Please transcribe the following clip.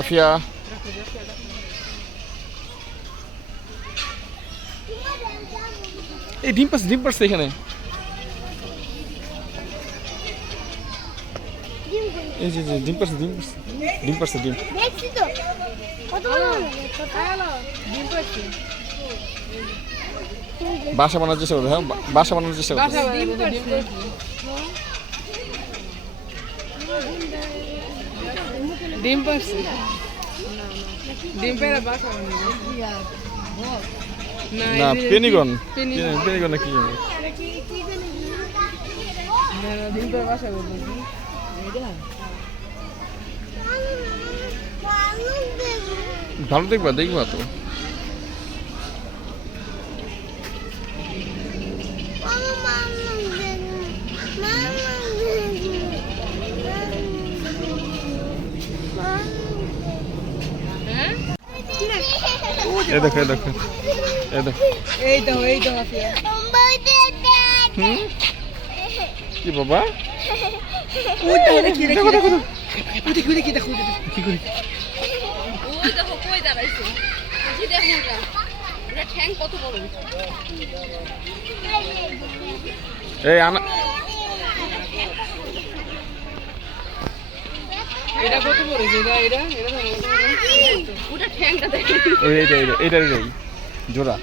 আফিয়া। এই ডিম পাচ্ছে ডিম পাচ্ছে এখানে। ডিম পাচ্ছে ডিম পাচ্ছে ডিম পাচ্ছে ডিম। বাসা বানানোর চেষ্টা করবে হ্যাঁ? বাসা বানানোর চেষ্টা করবে। ডিম পাচ্ছি ডিম পেড়া বাসা না পেনিগন। পেনিগন কি ডিম পেড়া বাসা ভালো দেখবা দেখবা তো। এ দেখো এ দেখো এ দেখো। এই তো এই তো কি বাবা? দেখি দেখি দেখো দেখো। দেখি দেখি দেখো। কি করি? দেখো কই দাঁড়াইছে? কি দেখো ওটা ওটা ঠ্যাং কত বড়? এই আনা এটা কত এটা এটা এটা এটা ওটা ঠ্যাংটা এটা এটা এটা এটা এটা এটা জোড়া